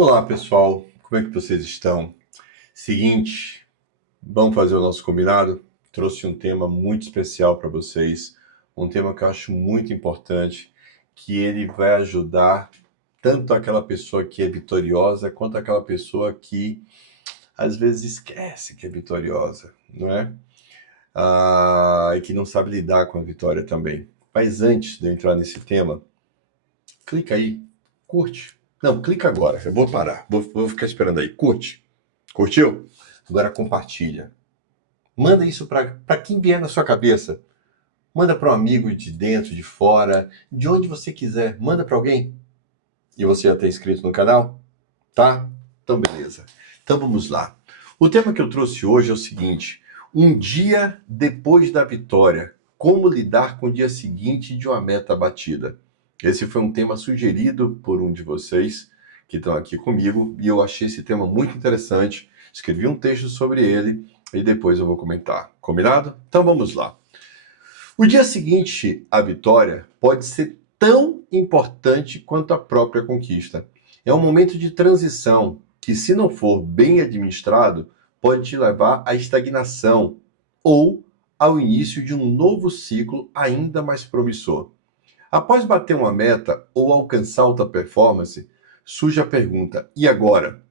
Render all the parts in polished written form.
Olá pessoal, como é que vocês estão? Seguinte, vamos fazer o nosso combinado? Trouxe um tema muito especial para vocês, um tema que eu acho muito importante, que ele vai ajudar tanto aquela pessoa que é vitoriosa, quanto aquela pessoa que às vezes esquece que é vitoriosa, não é? E que não sabe lidar com a vitória também. Mas antes de eu entrar nesse tema, clica aí, curte. Não, clica agora, eu vou parar, vou ficar esperando aí. Curte. Curtiu? Agora compartilha. Manda isso para quem vier na sua cabeça. Manda para um amigo de dentro, de fora, de onde você quiser. Manda para alguém. E você já está inscrito no canal? Tá? Então, beleza. Então, vamos lá. O tema que eu trouxe hoje é o seguinte: um dia depois da vitória. Como lidar com o dia seguinte de uma meta batida? Esse foi um tema sugerido por um de vocês que estão aqui comigo e eu achei esse tema muito interessante. Escrevi um texto sobre ele e depois eu vou comentar. Combinado? Então vamos lá. O dia seguinte à vitória pode ser tão importante quanto a própria conquista. É um momento de transição que, se não for bem administrado, pode te levar à estagnação ou ao início de um novo ciclo ainda mais promissor. Após bater uma meta ou alcançar alta performance, surge a pergunta: e agora?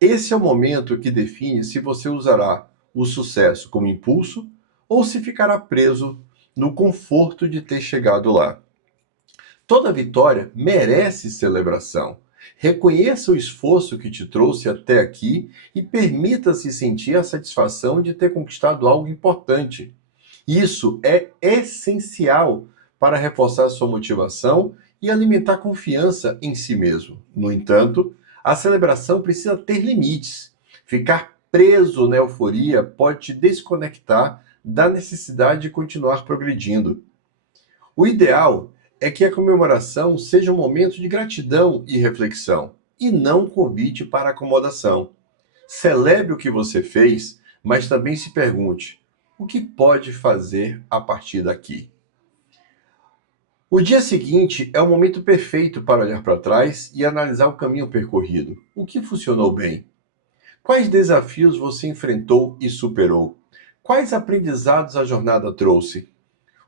Esse é o momento que define se você usará o sucesso como impulso ou se ficará preso no conforto de ter chegado lá. Toda vitória merece celebração. Reconheça o esforço que te trouxe até aqui e permita-se sentir a satisfação de ter conquistado algo importante. Isso é essencial para reforçar sua motivação e alimentar confiança em si mesmo. No entanto, a celebração precisa ter limites. Ficar preso na euforia pode te desconectar da necessidade de continuar progredindo. O ideal é que a comemoração seja um momento de gratidão e reflexão, e não um convite para acomodação. Celebre o que você fez, mas também se pergunte: o que pode fazer a partir daqui? O dia seguinte é o momento perfeito para olhar para trás e analisar o caminho percorrido. O que funcionou bem? Quais desafios você enfrentou e superou? Quais aprendizados a jornada trouxe?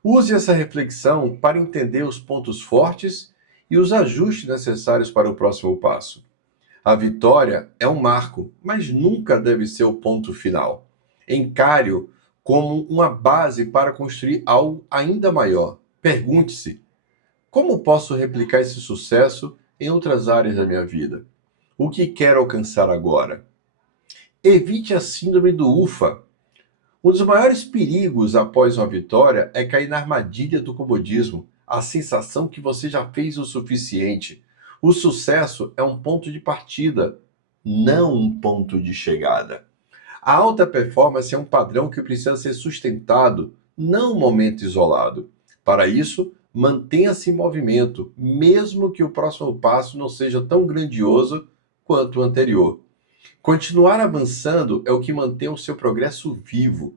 Use essa reflexão para entender os pontos fortes e os ajustes necessários para o próximo passo. A vitória é um marco, mas nunca deve ser o ponto final. Encare-o como uma base para construir algo ainda maior. Pergunte-se: como posso replicar esse sucesso em outras áreas da minha vida? O que quero alcançar agora? Evite a síndrome do ufa. Um dos maiores perigos após uma vitória é cair na armadilha do comodismo, a sensação que você já fez o suficiente. O sucesso é um ponto de partida, não um ponto de chegada. A alta performance é um padrão que precisa ser sustentado, não um momento isolado. Para isso, mantenha-se em movimento, mesmo que o próximo passo não seja tão grandioso quanto o anterior. Continuar avançando é o que mantém o seu progresso vivo.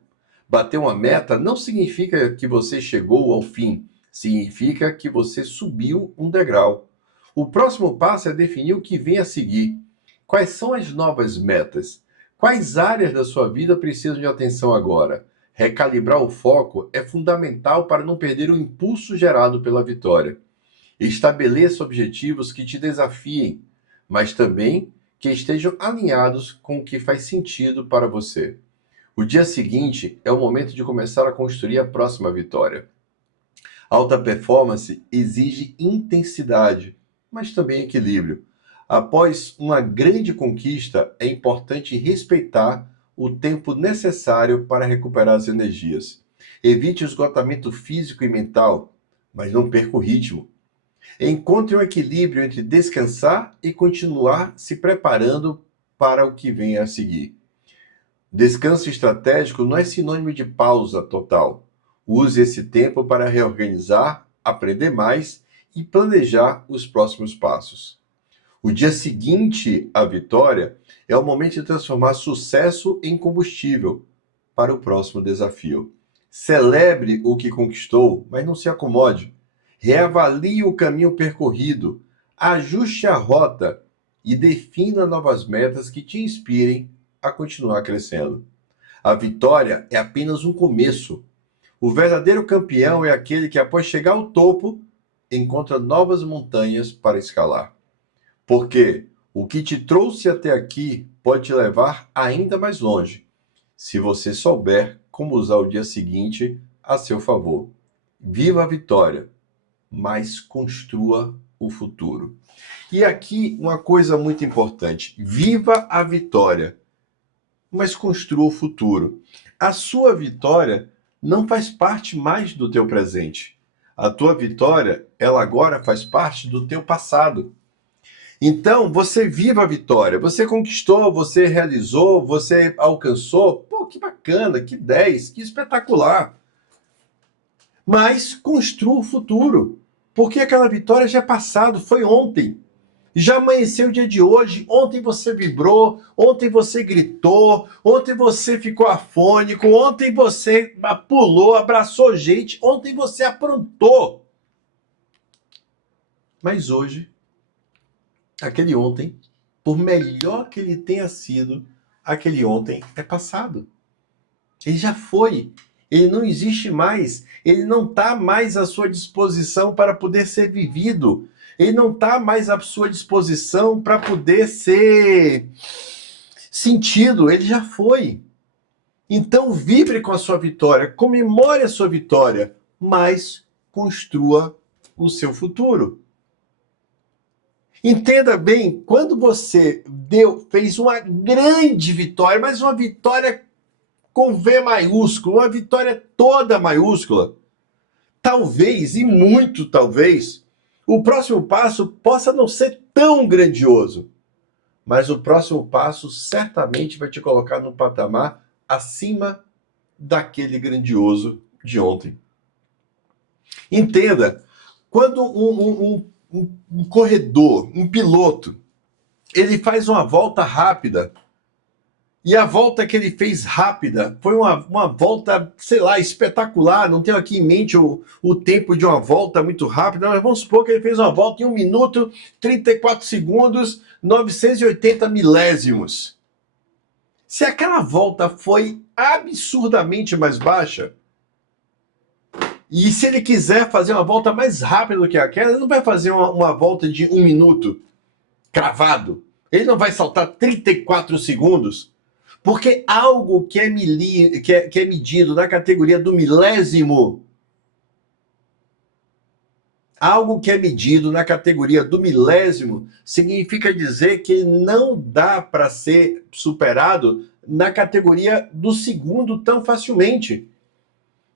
Bater uma meta não significa que você chegou ao fim, significa que você subiu um degrau. O próximo passo é definir o que vem a seguir. Quais são as novas metas? Quais áreas da sua vida precisam de atenção agora? Recalibrar o foco é fundamental para não perder o impulso gerado pela vitória. Estabeleça objetivos que te desafiem, mas também que estejam alinhados com o que faz sentido para você. O dia seguinte é o momento de começar a construir a próxima vitória. Alta performance exige intensidade, mas também equilíbrio. Após uma grande conquista, é importante respeitar o tempo necessário para recuperar as energias. Evite o esgotamento físico e mental, mas não perca o ritmo. Encontre um equilíbrio entre descansar e continuar se preparando para o que vem a seguir. Descanso estratégico não é sinônimo de pausa total. Use esse tempo para reorganizar, aprender mais e planejar os próximos passos. O dia seguinte à vitória é o momento de transformar sucesso em combustível para o próximo desafio. Celebre o que conquistou, mas não se acomode. Reavalie o caminho percorrido, ajuste a rota e defina novas metas que te inspirem a continuar crescendo. A vitória é apenas um começo. O verdadeiro campeão é aquele que, após chegar ao topo, encontra novas montanhas para escalar. Porque o que te trouxe até aqui pode te levar ainda mais longe, se você souber como usar o dia seguinte a seu favor. Viva a vitória, mas construa o futuro. E aqui uma coisa muito importante: viva a vitória, mas construa o futuro. A sua vitória não faz parte mais do teu presente. A tua vitória, ela agora faz parte do teu passado. Então, você viva a vitória. Você conquistou, você realizou, você alcançou. Pô, que bacana, que 10, que espetacular. Mas construa o futuro. Porque aquela vitória já é passado, foi ontem. Já amanheceu o dia de hoje. Ontem você vibrou, ontem você gritou, ontem você ficou afônico, ontem você pulou, abraçou gente, ontem você aprontou. Mas hoje, aquele ontem, por melhor que ele tenha sido, aquele ontem é passado. Ele já foi. Ele não existe mais. Ele não está mais à sua disposição para poder ser vivido. Ele não está mais à sua disposição para poder ser sentido. Ele já foi. Então vibre com a sua vitória, comemore a sua vitória, mas construa o seu futuro. Entenda bem, quando você fez uma grande vitória, mas uma vitória com V maiúsculo, uma vitória toda maiúscula, talvez, e muito talvez, o próximo passo possa não ser tão grandioso, mas o próximo passo certamente vai te colocar num patamar acima daquele grandioso de ontem. Entenda, quando um corredor, um piloto, ele faz uma volta rápida, e a volta que ele fez rápida foi uma volta, sei lá, espetacular. Não tenho aqui em mente o tempo de uma volta muito rápida, mas vamos supor que ele fez uma volta em 1 minuto, 34 segundos, 980 milésimos. Se aquela volta foi absurdamente mais baixa, e se ele quiser fazer uma volta mais rápida do que aquela, ele não vai fazer uma volta de 1 minuto cravado. Ele não vai saltar 34 segundos. Porque algo que é medido na categoria do milésimo, significa dizer que não dá para ser superado na categoria do segundo tão facilmente.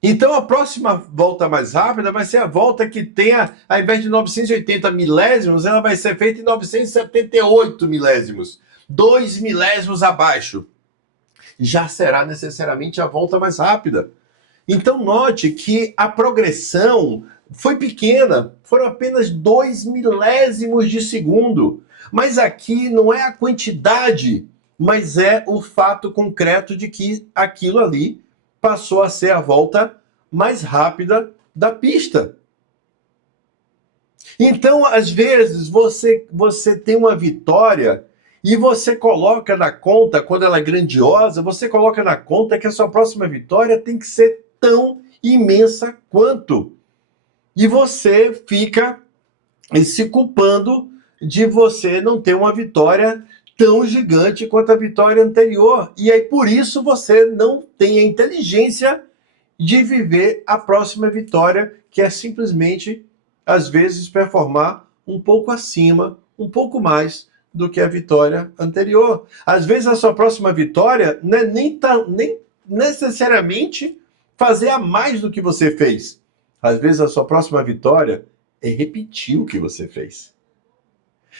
Então a próxima volta mais rápida vai ser a volta que tenha, ao invés de 980 milésimos, ela vai ser feita em 978 milésimos. 2 milésimos abaixo. Já será necessariamente a volta mais rápida. Então note que a progressão foi pequena, foram apenas 2 milésimos de segundo. Mas aqui não é a quantidade, mas é o fato concreto de que aquilo ali passou a ser a volta mais rápida da pista. Então, às vezes, você tem uma vitória e você coloca na conta, quando ela é grandiosa, você coloca na conta que a sua próxima vitória tem que ser tão imensa quanto. E você fica se culpando de você não ter uma vitória tão gigante quanto a vitória anterior. E aí, por isso, você não tem a inteligência de viver a próxima vitória, que é simplesmente, às vezes, performar um pouco acima, um pouco mais do que a vitória anterior. Às vezes a sua próxima vitória não é nem necessariamente fazer a mais do que você fez. Às vezes a sua próxima vitória é repetir o que você fez.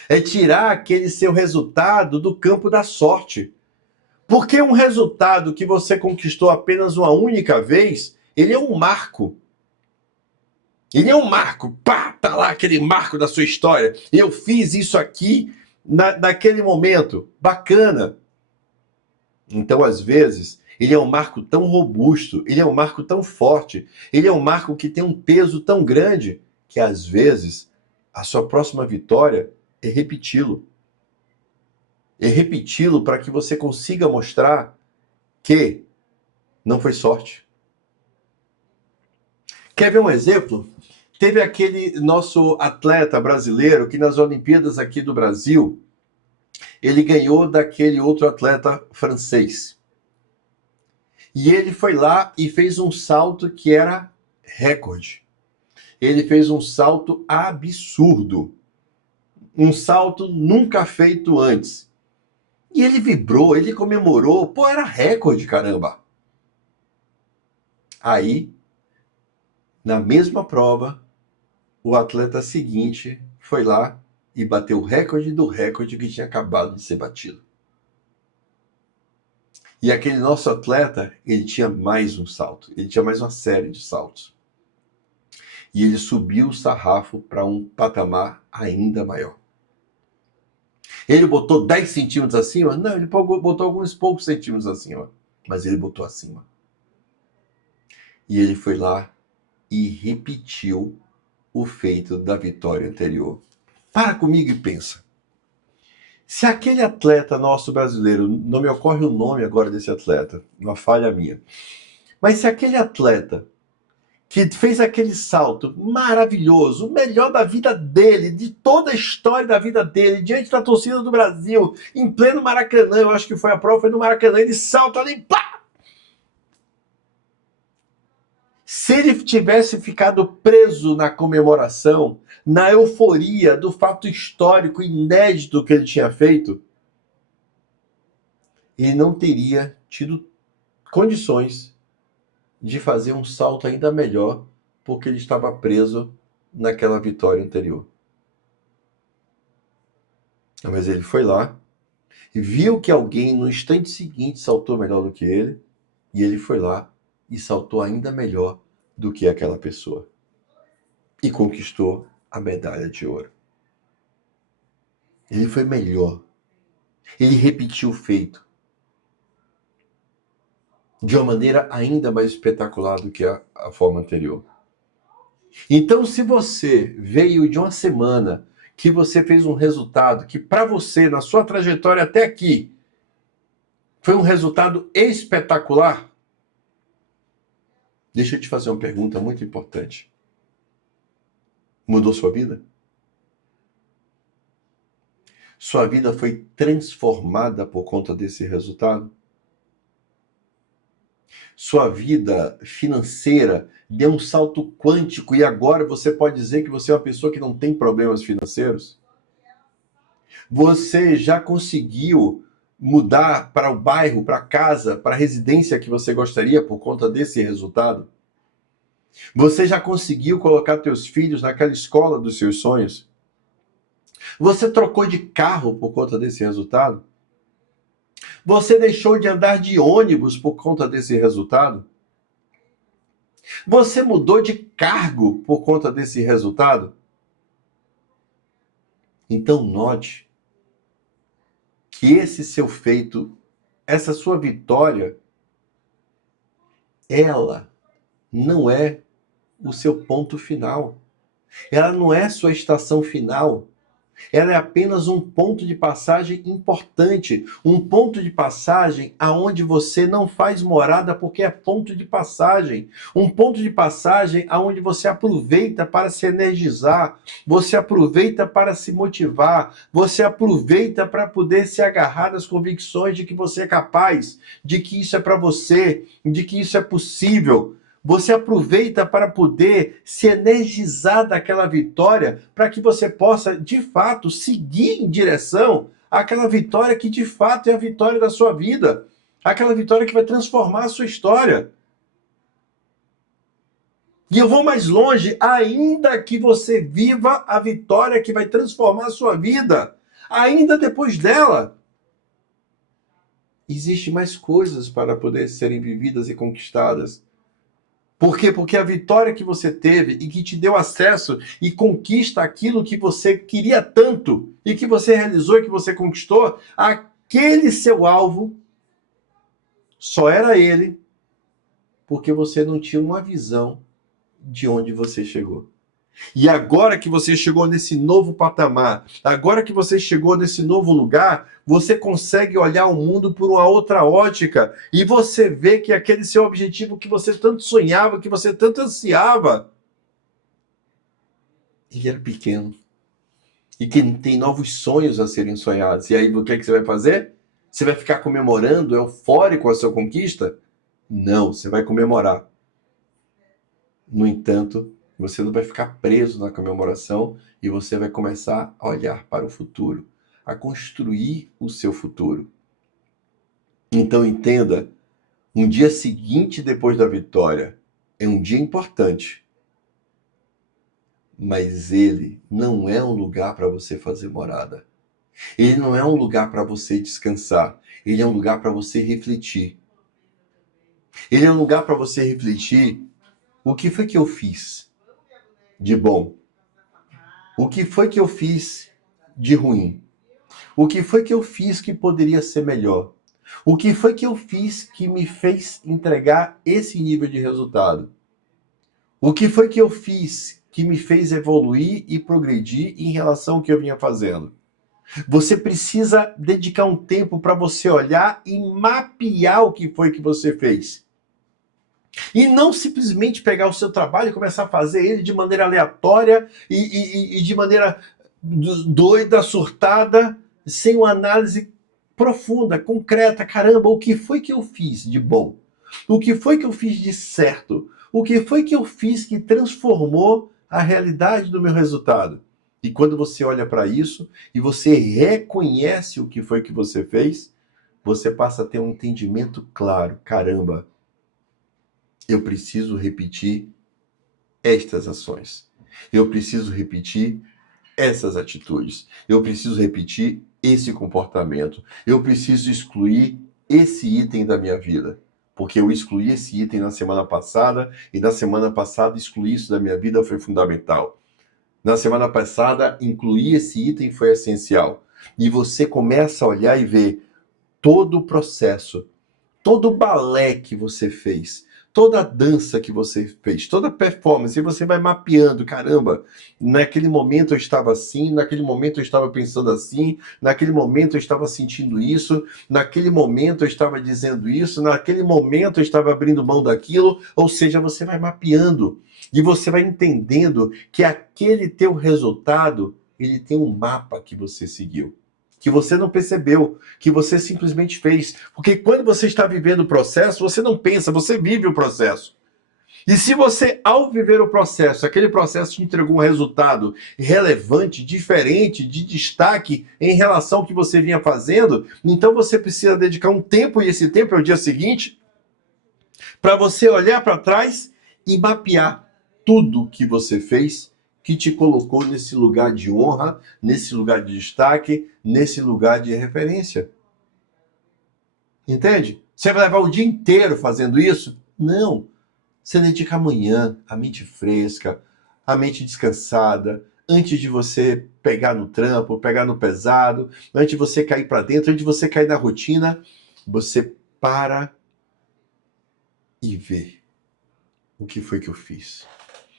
É tirar aquele seu resultado do campo da sorte. Porque um resultado que você conquistou apenas uma única vez, ele é um marco. Ele é um marco. Pá, tá lá aquele marco da sua história. Eu fiz isso aqui naquele momento, bacana. Então, às vezes, ele é um marco tão robusto, ele é um marco tão forte, ele é um marco que tem um peso tão grande, que às vezes a sua próxima vitória é repeti-lo. e repeti-lo para que você consiga mostrar que não foi sorte. Quer ver um exemplo? Teve aquele nosso atleta brasileiro que nas Olimpíadas aqui do Brasil, ele ganhou daquele outro atleta francês. E ele foi lá e fez um salto que era recorde. Ele fez um salto absurdo. Um salto nunca feito antes. E ele vibrou, ele comemorou. Pô, era recorde, caramba. Aí, na mesma prova, o atleta seguinte foi lá e bateu o recorde do recorde que tinha acabado de ser batido. E aquele nosso atleta, ele tinha mais um salto, ele tinha mais uma série de saltos. E ele subiu o sarrafo para um patamar ainda maior. Ele botou 10 centímetros acima? Não, ele botou alguns poucos centímetros acima, mas ele botou acima. E ele foi lá e repetiu o feito da vitória anterior. Para comigo e pensa. Se aquele atleta nosso brasileiro, não me ocorre o nome agora desse atleta, uma falha minha, mas se aquele atleta que fez aquele salto maravilhoso, o melhor da vida dele, de toda a história da vida dele, diante da torcida do Brasil, em pleno Maracanã, eu acho que foi a prova, foi no Maracanã, ele salta ali, pá! Se ele tivesse ficado preso na comemoração, na euforia do fato histórico inédito que ele tinha feito, ele não teria tido condições de fazer um salto ainda melhor, porque ele estava preso naquela vitória anterior. Mas ele foi lá, viu que alguém no instante seguinte saltou melhor do que ele, e ele foi lá e saltou ainda melhor do que aquela pessoa. E conquistou a medalha de ouro. Ele foi melhor. Ele repetiu o feito de uma maneira ainda mais espetacular do que a forma anterior. Então, se você veio de uma semana que você fez um resultado que para você, na sua trajetória até aqui, foi um resultado espetacular, deixa eu te fazer uma pergunta muito importante. Mudou sua vida? Sua vida foi transformada por conta desse resultado? Sua vida financeira deu um salto quântico e agora você pode dizer que você é uma pessoa que não tem problemas financeiros? Você já conseguiu mudar para o bairro, para a casa, para a residência que você gostaria por conta desse resultado? Você já conseguiu colocar teus filhos naquela escola dos seus sonhos? Você trocou de carro por conta desse resultado? Você deixou de andar de ônibus por conta desse resultado? Você mudou de cargo por conta desse resultado? Então note que esse seu feito, essa sua vitória, ela não é o seu ponto final. Ela não é sua estação final. Ela é apenas um ponto de passagem importante, um ponto de passagem aonde você não faz morada porque é ponto de passagem, um ponto de passagem aonde você aproveita para se energizar, você aproveita para se motivar, você aproveita para poder se agarrar nas convicções de que você é capaz, de que isso é para você, de que isso é possível. Você aproveita para poder se energizar daquela vitória, para que você possa, de fato, seguir em direção àquela vitória que, de fato, é a vitória da sua vida. Aquela vitória que vai transformar a sua história. E eu vou mais longe, ainda que você viva a vitória que vai transformar a sua vida, ainda depois dela, existem mais coisas para poder serem vividas e conquistadas. Por quê? Porque a vitória que você teve e que te deu acesso e conquista aquilo que você queria tanto e que você realizou e que você conquistou, aquele seu alvo só era ele porque você não tinha uma visão de onde você chegou. E agora que você chegou nesse novo patamar, agora que você chegou nesse novo lugar, você consegue olhar o mundo por uma outra ótica e você vê que aquele seu objetivo que você tanto sonhava, que você tanto ansiava, ele era pequeno. E que tem novos sonhos a serem sonhados. E aí, o que é que você vai fazer? Você vai ficar comemorando, eufórico a sua conquista? Não, você vai comemorar. No entanto, você não vai ficar preso na comemoração e você vai começar a olhar para o futuro, a construir o seu futuro. Então entenda, um dia seguinte depois da vitória é um dia importante, mas ele não é um lugar para você fazer morada. Ele não é um lugar para você descansar. Ele é um lugar para você refletir. Ele é um lugar para você refletir o que foi que eu fiz de bom. O que foi que eu fiz de ruim? O que foi que eu fiz que poderia ser melhor? O que foi que eu fiz que me fez entregar esse nível de resultado? O que foi que eu fiz que me fez evoluir e progredir em relação ao que eu vinha fazendo? Você precisa dedicar um tempo para você olhar e mapear o que foi que você fez. E não simplesmente pegar o seu trabalho e começar a fazer ele de maneira aleatória e de maneira doida, surtada, sem uma análise profunda, concreta. Caramba, o que foi que eu fiz de bom? O que foi que eu fiz de certo? O que foi que eu fiz que transformou a realidade do meu resultado? E quando você olha para isso e você reconhece o que foi que você fez, você passa a ter um entendimento claro. Caramba, eu preciso repetir estas ações. Eu preciso repetir essas atitudes. Eu preciso repetir esse comportamento. Eu preciso excluir esse item da minha vida. Porque eu excluí esse item na semana passada e na semana passada excluir isso da minha vida foi fundamental. Na semana passada, incluir esse item foi essencial. E você começa a olhar e ver todo o processo, todo o balé que você fez, toda a dança que você fez, toda a performance, e você vai mapeando, caramba, naquele momento eu estava assim, naquele momento eu estava pensando assim, naquele momento eu estava sentindo isso, naquele momento eu estava dizendo isso, naquele momento eu estava abrindo mão daquilo, ou seja, você vai mapeando e você vai entendendo que aquele teu resultado, ele tem um mapa que você seguiu, que você não percebeu, que você simplesmente fez. Porque quando você está vivendo o processo, você não pensa, você vive o processo. E se você, ao viver o processo, aquele processo te entregou um resultado relevante, diferente, de destaque em relação ao que você vinha fazendo, então você precisa dedicar um tempo, e esse tempo é o dia seguinte, para você olhar para trás e mapear tudo que você fez que te colocou nesse lugar de honra, nesse lugar de destaque, nesse lugar de referência. Entende? Você vai levar o dia inteiro fazendo isso? Não. Você dedica amanhã, a mente fresca, a mente descansada, antes de você pegar no trampo, pegar no pesado, antes de você cair para dentro, antes de você cair na rotina, você para e vê o que foi que eu fiz.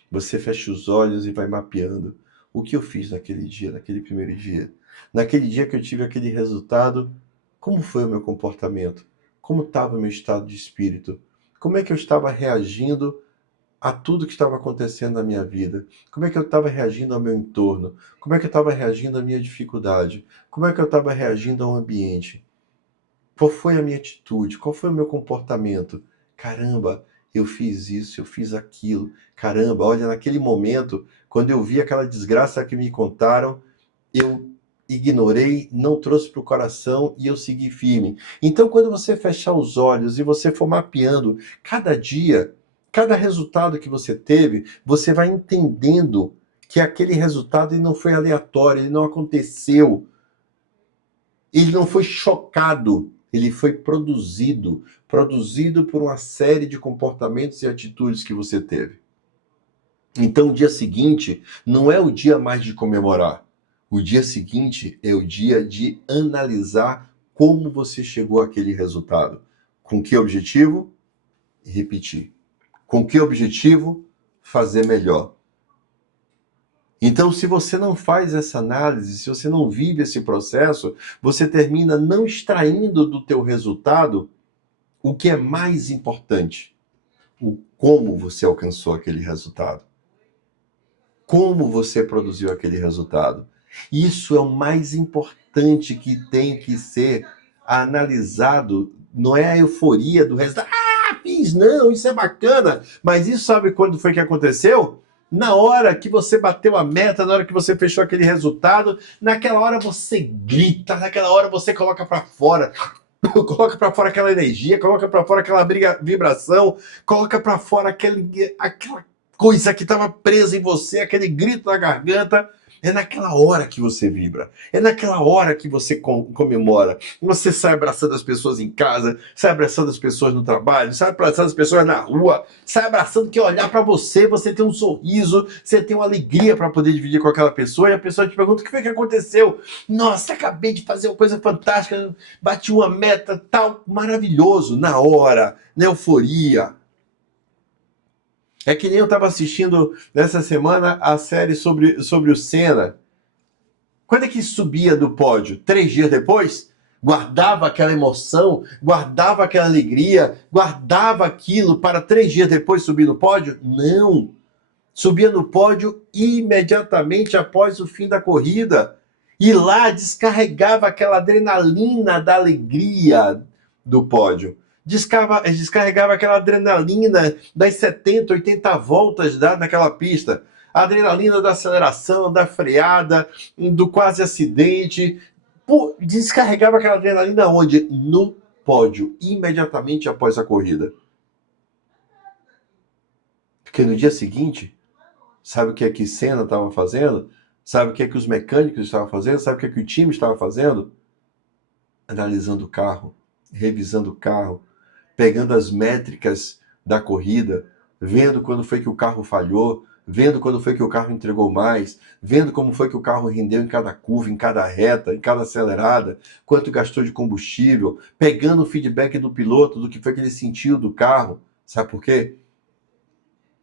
Você fecha os olhos e vai mapeando o que eu fiz naquele dia, naquele primeiro dia. Naquele dia que eu tive aquele resultado, como foi o meu comportamento? Como estava o meu estado de espírito? Como é que eu estava reagindo a tudo que estava acontecendo na minha vida? Como é que eu estava reagindo ao meu entorno? Como é que eu estava reagindo à minha dificuldade? Como é que eu estava reagindo ao ambiente? Qual foi a minha atitude? Qual foi o meu comportamento? Caramba, eu fiz isso, eu fiz aquilo. Caramba, olha, naquele momento, quando eu vi aquela desgraça que me contaram, eu ignorei, não trouxe para o coração e eu segui firme. Então, quando você fechar os olhos e você for mapeando cada dia, cada resultado que você teve, você vai entendendo que aquele resultado ele não foi aleatório, ele não aconteceu, ele não foi chocado, ele foi produzido, produzido por uma série de comportamentos e atitudes que você teve. Então, o dia seguinte não é o dia mais de comemorar. O dia seguinte é o dia de analisar como você chegou àquele resultado. Com que objetivo? Repetir. Com que objetivo? Fazer melhor. Então, se você não faz essa análise, se você não vive esse processo, você termina não extraindo do teu resultado o que é mais importante, o como você alcançou aquele resultado, como você produziu aquele resultado. Isso é o mais importante que tem que ser analisado, não é a euforia do resultado. Ah, fiz, não, isso é bacana, mas isso sabe quando foi que aconteceu? Na hora que você bateu a meta, na hora que você fechou aquele resultado, naquela hora você grita, naquela hora você coloca para fora, coloca para fora aquela energia, coloca para fora aquela vibração, coloca para fora aquela coisa que estava presa em você, aquele grito na garganta. É naquela hora que você vibra, é naquela hora que você comemora. Você sai abraçando as pessoas em casa, sai abraçando as pessoas no trabalho, sai abraçando as pessoas na rua, sai abraçando que olhar para você, você tem um sorriso, você tem uma alegria para poder dividir com aquela pessoa e a pessoa te pergunta o que foi que aconteceu. Nossa, acabei de fazer uma coisa fantástica, bati uma meta tal, maravilhoso, na hora, na euforia. É que nem eu estava assistindo nessa semana a série sobre o Senna. Quando é que subia do pódio? 3 dias depois? Guardava aquela emoção, guardava aquela alegria, guardava aquilo para 3 dias depois subir no pódio? Não. Subia no pódio imediatamente após o fim da corrida. E lá descarregava aquela adrenalina da alegria do pódio. Descarregava aquela adrenalina das 70, 80 voltas naquela pista. A adrenalina da aceleração, da freada, do quase acidente. Pô, descarregava aquela adrenalina onde? No pódio, imediatamente após a corrida. Porque no dia seguinte, sabe o que é que Senna estava fazendo? Sabe o que é que os mecânicos estavam fazendo? Sabe o que é que o time estava fazendo? Analisando o carro, revisando o carro, pegando as métricas da corrida, vendo quando foi que o carro falhou, vendo quando foi que o carro entregou mais, vendo como foi que o carro rendeu em cada curva, em cada reta, em cada acelerada, quanto gastou de combustível, pegando o feedback do piloto, do que foi que ele sentiu do carro. Sabe por quê?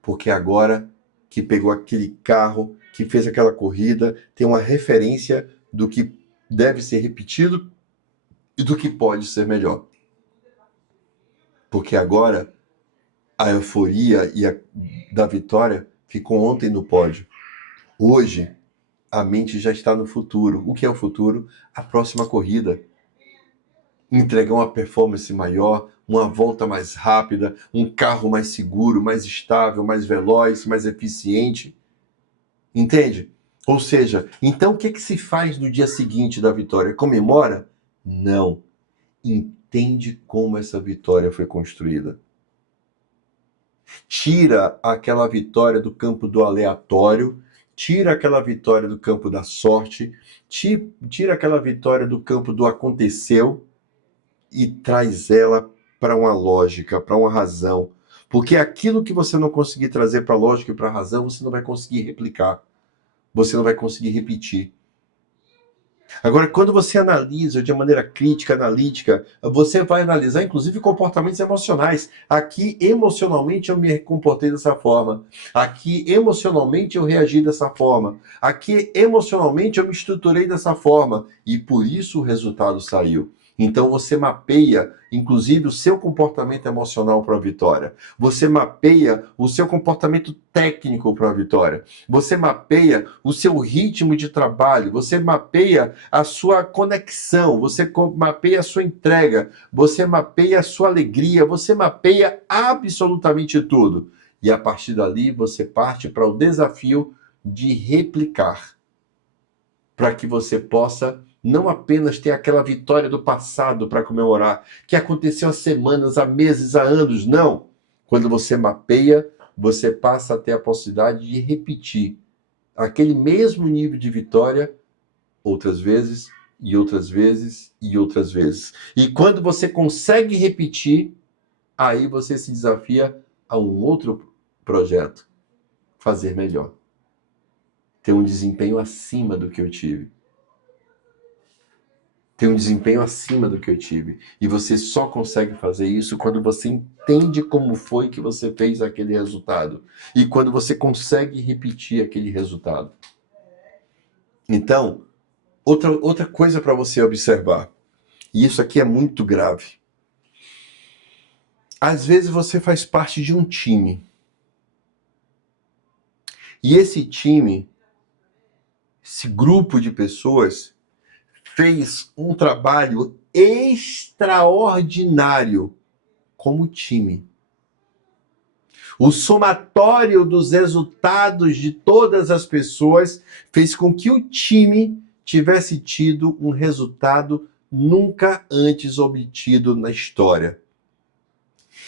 Porque agora que pegou aquele carro, que fez aquela corrida, tem uma referência do que deve ser repetido e do que pode ser melhor. Porque agora a euforia da vitória ficou ontem no pódio. Hoje, a mente já está no futuro. O que é o futuro? A próxima corrida. Entregar uma performance maior, uma volta mais rápida, um carro mais seguro, mais estável, mais veloz, mais eficiente. Entende? Ou seja, então o que se faz no dia seguinte da vitória? Comemora? Não. Entende como essa vitória foi construída. Tira aquela vitória do campo do aleatório, tira aquela vitória do campo da sorte, tira aquela vitória do campo do aconteceu e traz ela para uma lógica, para uma razão. Porque aquilo que você não conseguir trazer para a lógica e para a razão, você não vai conseguir replicar. Você não vai conseguir repetir. Agora, quando você analisa de maneira crítica, analítica, você vai analisar, inclusive, comportamentos emocionais. Aqui, emocionalmente, eu me comportei dessa forma. Aqui, emocionalmente, eu reagi dessa forma. Aqui, emocionalmente, eu me estruturei dessa forma. E por isso o resultado saiu. Então você mapeia, inclusive, o seu comportamento emocional para a vitória. Você mapeia o seu comportamento técnico para a vitória. Você mapeia o seu ritmo de trabalho. Você mapeia a sua conexão. Você mapeia a sua entrega. Você mapeia a sua alegria. Você mapeia absolutamente tudo. E a partir dali você parte para o desafio de replicar. Para que você possa não apenas ter aquela vitória do passado para comemorar, que aconteceu há semanas, há meses, há anos. Não. Quando você mapeia, você passa a ter a possibilidade de repetir aquele mesmo nível de vitória outras vezes, e outras vezes, e outras vezes. E quando você consegue repetir, aí você se desafia a um outro projeto. Fazer melhor. Ter um desempenho acima do que eu tive. Ter um desempenho acima do que eu tive. E você só consegue fazer isso quando você entende como foi que você fez aquele resultado. E quando você consegue repetir aquele resultado. Então, outra coisa para você observar, e isso aqui é muito grave. Às vezes você faz parte de um time. E esse time, esse grupo de pessoas, fez um trabalho extraordinário como time. O somatório dos resultados de todas as pessoas fez com que o time tivesse tido um resultado nunca antes obtido na história.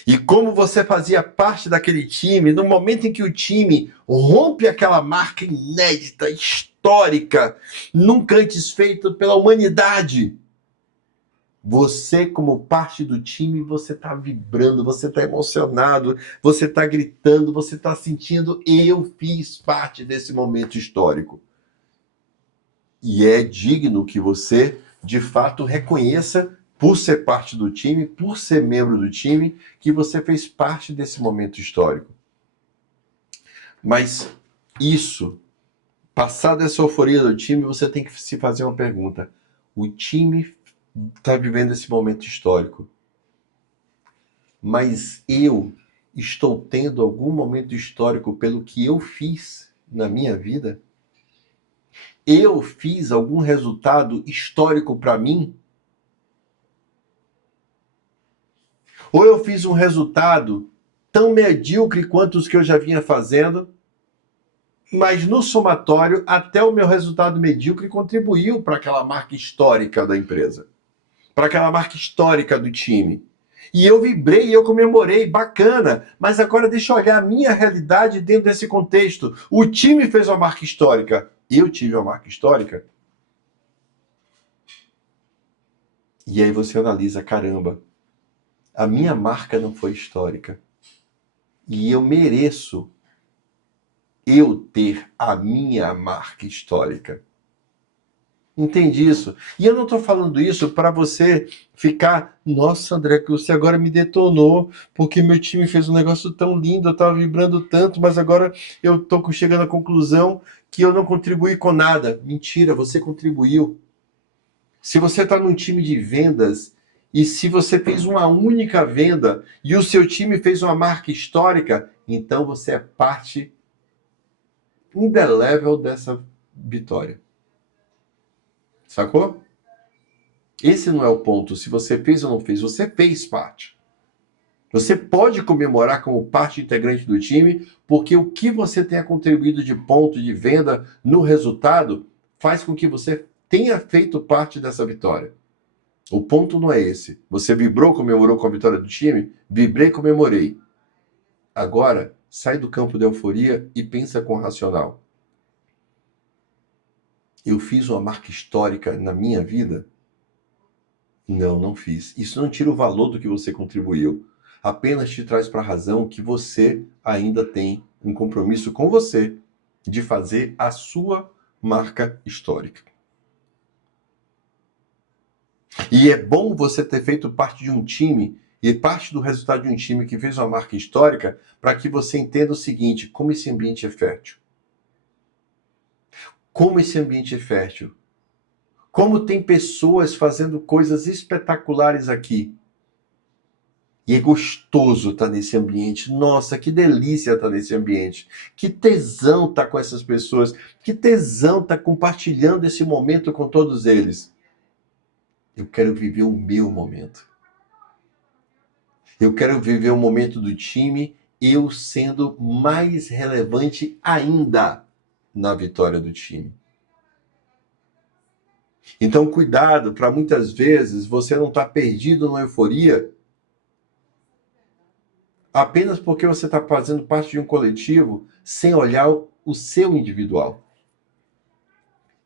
E como você fazia parte daquele time, no momento em que o time rompe aquela marca inédita, histórica, nunca antes feita pela humanidade, você, como parte do time, você está vibrando, você está emocionado, você está gritando, você está sentindo, eu fiz parte desse momento histórico. E é digno que você, de fato, reconheça, por ser parte do time, por ser membro do time, que você fez parte desse momento histórico. Mas isso, passada essa euforia do time, você tem que se fazer uma pergunta. O time está vivendo esse momento histórico, mas eu estou tendo algum momento histórico pelo que eu fiz na minha vida? Eu fiz algum resultado histórico para mim? Ou eu fiz um resultado tão medíocre quanto os que eu já vinha fazendo, mas no somatório, até o meu resultado medíocre contribuiu para aquela marca histórica da empresa, para aquela marca histórica do time. E eu vibrei, eu comemorei, bacana. Mas agora deixa eu olhar a minha realidade dentro desse contexto. O time fez uma marca histórica. Eu tive uma marca histórica. E aí você analisa, caramba, a minha marca não foi histórica. E eu mereço ter a minha marca histórica. Entende isso? E eu não estou falando isso para você ficar, nossa, André, que você agora me detonou, porque meu time fez um negócio tão lindo, eu estava vibrando tanto, mas agora eu estou chegando à conclusão que eu não contribuí com nada. Mentira, você contribuiu. Se você está num time de vendas e se você fez uma única venda e o seu time fez uma marca histórica, então você é parte indelével dessa vitória. Sacou? Esse não é o ponto. Se você fez ou não fez, você fez parte. Você pode comemorar como parte integrante do time, porque o que você tenha contribuído de ponto de venda no resultado faz com que você tenha feito parte dessa vitória. O ponto não é esse. Você vibrou, comemorou com a vitória do time? Vibrei, comemorei. Agora, sai do campo da euforia e pensa com o racional. Eu fiz uma marca histórica na minha vida? Não, não fiz. Isso não tira o valor do que você contribuiu. Apenas te traz para a razão que você ainda tem um compromisso com você de fazer a sua marca histórica. E é bom você ter feito parte de um time e parte do resultado de um time que fez uma marca histórica para que você entenda o seguinte, como esse ambiente é fértil. Como esse ambiente é fértil. Como tem pessoas fazendo coisas espetaculares aqui. E é gostoso estar nesse ambiente. Nossa, que delícia estar nesse ambiente. Que tesão estar com essas pessoas. Que tesão estar compartilhando esse momento com todos eles. Eu quero viver o meu momento. Eu quero viver o momento do time, eu sendo mais relevante ainda na vitória do time. Então, cuidado para muitas vezes você não estar perdido na euforia apenas porque você está fazendo parte de um coletivo sem olhar o seu individual.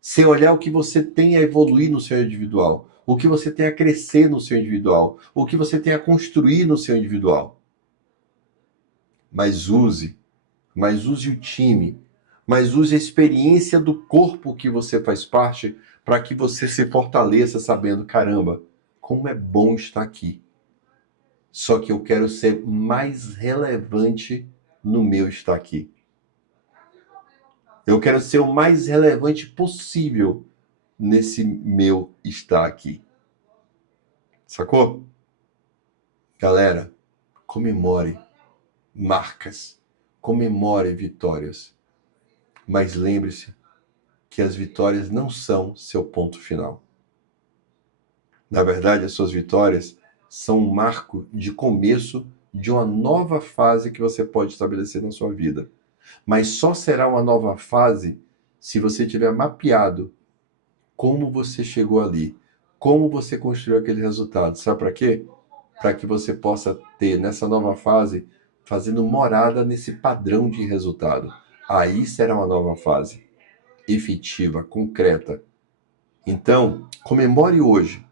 Sem olhar o que você tem a evoluir no seu individual. O que você tem a crescer no seu individual. O que você tem a construir no seu individual. Mas use o time. Mas use a experiência do corpo que você faz parte para que você se fortaleça sabendo, caramba, como é bom estar aqui. Só que eu quero ser mais relevante no meu estar aqui. Eu quero ser o mais relevante possível nesse meu estar aqui. Sacou? Galera, comemore marcas, comemore vitórias. Mas lembre-se que as vitórias não são seu ponto final. Na verdade, as suas vitórias são um marco de começo de uma nova fase que você pode estabelecer na sua vida. Mas só será uma nova fase se você tiver mapeado como você chegou ali, como você construiu aquele resultado. Sabe para quê? Para que você possa ter nessa nova fase, fazendo morada nesse padrão de resultado. Aí será uma nova fase, efetiva, concreta. Então, comemore hoje.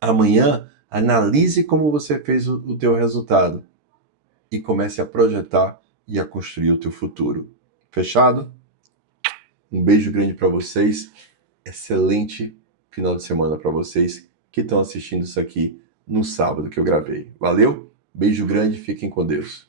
Amanhã, analise como você fez o teu resultado e comece a projetar e a construir o teu futuro. Fechado? Um beijo grande para vocês. Excelente final de semana para vocês que estão assistindo isso aqui no sábado que eu gravei. Valeu? Beijo grande, fiquem com Deus.